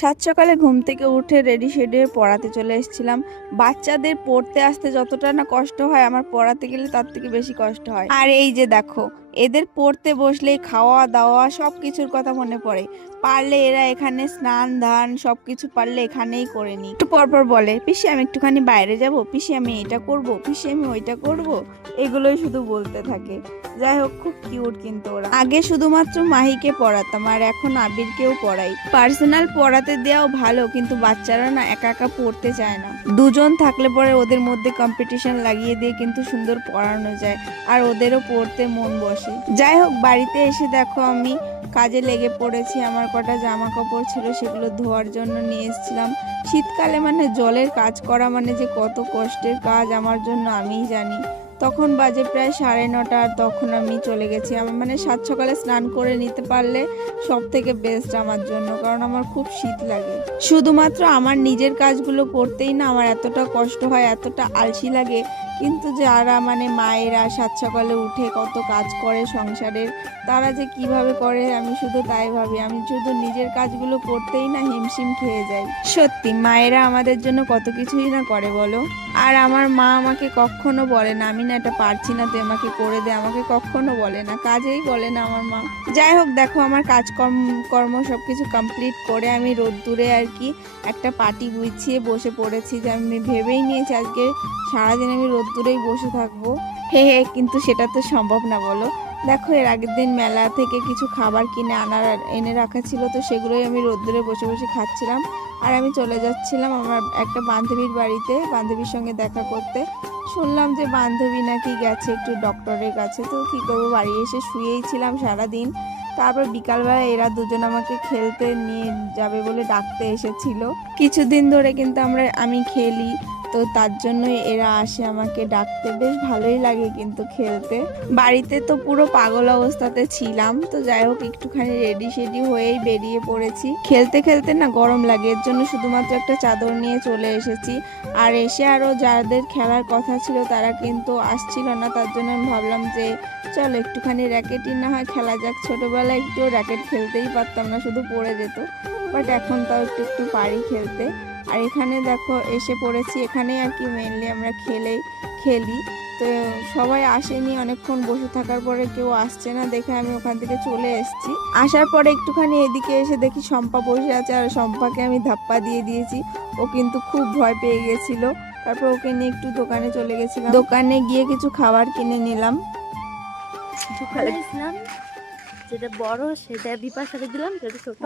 সাত সকালে ঘুম থেকে উঠে রেডি শেডি হয়ে পড়াতে চলে এসেছিলাম। বাচ্চাদের পড়তে আসতে যতটা না কষ্ট হয়, আমার পড়াতে গেলে তার থেকে বেশি কষ্ট হয়। আর এই যে দেখো, এদের পড়তে বসলে খাওয়া দাওয়া সব কিছুর কথা মনে পড়ে। পারলে এরা এখানে স্নান ধান সব কিছু পারলে এখানেই করে নি। একটু পরপর বলে, পিসি আমি একটুখানি বাইরে যাব, পিসি আমি এটা করব, পিসি আমি ওইটা করব, এগুলোই শুধু বলতে থাকে। যাই হোক, খুব কিউট কিন্তু ওরা। আগে শুধুমাত্র মাহিকে পড়াতাম, আর এখন আবিরকেও পড়াই। পার্সোনাল পড়াতে দেওয়াও ভালো, কিন্তু বাচ্চারা না একা একা পড়তে চায় না। দুজন থাকলে পরে ওদের মধ্যে কম্পিটিশন লাগিয়ে দিয়ে কিন্তু সুন্দর পড়ানো যায়, আর ওদেরও পড়তে মন বসে। যাই হোক, বাড়িতে এসে দেখো আমি কাজে লেগে পড়েছি। আমার কটা জামা কাপড় ছিল, সেগুলো ধোয়ার জন্য নিয়ে এসেছিলাম। শীতকালে মানে জলের কাজ করা মানে যে কত কষ্টের কাজ আমার জন্য আমিই জানি। তখন বাজে প্রায় 9:30, আর তখন আমি চলে গেছি। আমার মানে সাত সকালে স্নান করে নিতে পারলে সব থেকে বেস্ট আমার জন্য, কারণ আমার খুব শীত লাগে। শুধুমাত্র আমার নিজের কাজগুলো করতেই না আমার এতটা কষ্ট হয়, এতটা আলসি লাগে। কিন্তু যারা মানে মায়েরা সাত সকালে উঠে কত কাজ করে সংসারের, তারা যে কিভাবে করে আমি শুধু তাই ভাবি। আমি শুধু নিজের কাজগুলো করতেই না হিমশিম খেয়ে যাই। সত্যি মায়েরা আমাদের জন্য কত কিছুই না করে বলো। আর আমার মা আমাকে কখনো বলে না আমি না এটা পারছি না, তুই আমাকে করে দে, আমাকে কখনো বলে না, কাজেই বলে না আমার মা। যাই হোক, দেখো আমার কাজকর্ম সবকিছু কমপ্লিট করে আমি রোদ্দুরে আর কি একটা পাটি গুছিয়ে বসে পড়েছি। যে আমি ভেবেই নিয়েছি আজকে সারাদিন আমি রোদ্দুরেই বসে থাকবো। হে, কিন্তু সেটা তো সম্ভব না বলো। দেখো, এর আগের দিন মেলা থেকে কিছু খাবার কিনে এনে রাখা ছিল, তো সেগুলোই আমি রোদ্দুরে বসে বসে খাচ্ছিলাম। আর আমি চলে যাচ্ছিলাম আমার একটা বান্ধবীর বাড়িতে, বান্ধবীর সঙ্গে দেখা করতে। শুনলাম যে বান্ধবী নাকি গেছে একটু ডক্টরের কাছে, তো কি করবো, বাড়ি এসে শুয়েই ছিলাম সারাদিন। তারপর বিকালবেলা এরা দুজন আমাকে খেলতে নিয়ে যাবে বলে ডাকতে এসেছিল। কিছুদিন ধরে কিন্তু আমি খেলি, তো তার জন্যই এরা আসে আমাকে ডাকতে। বেশ ভালোই লাগে কিন্তু খেলতে। বাড়িতে তো পুরো পাগল অবস্থাতে ছিলাম, তো যাই হোক একটুখানি রেডি সেডি হয়েই বেরিয়ে পড়েছি। খেলতে খেলতে না গরম লাগে, এর জন্য শুধুমাত্র একটা চাদর নিয়ে চলে এসেছি। আর এসে আরও যাদের খেলার কথা ছিল তারা কিন্তু আসছিল না, তার জন্য আমি ভাবলাম যে চলো একটুখানি র্যাকেটই না হয় খেলা যাক। ছোটবেলায় একটু র্যাকেট খেলতেই পারতাম না, শুধু পড়ে যেত, বাট এখন তাও একটু একটু পারি খেলতে। আর এখানে দেখো এসে পড়েছি, এখানেই আর কি মেনলি আমরা খেলি। তো সবাই আসেনি, অনেকক্ষণ বসে থাকার পরে কেউ আসছে না দেখে আমি ওখান থেকে চলে এসেছি। আসার পরে একটুখানি এদিকে এসে দেখি শম্পা বসে আছে, আর শম্পাকে আমি ধাপ্পা দিয়ে দিয়েছি। ও কিন্তু খুব ভয় পেয়ে গেছিল। তারপর ওকে নিয়ে একটু দোকানে চলে গেছিলাম, দোকানে গিয়ে কিছু খাবার কিনে নিলাম। যেটা বড় সেটা বিপাশাকে দিলাম, যেটা ছোট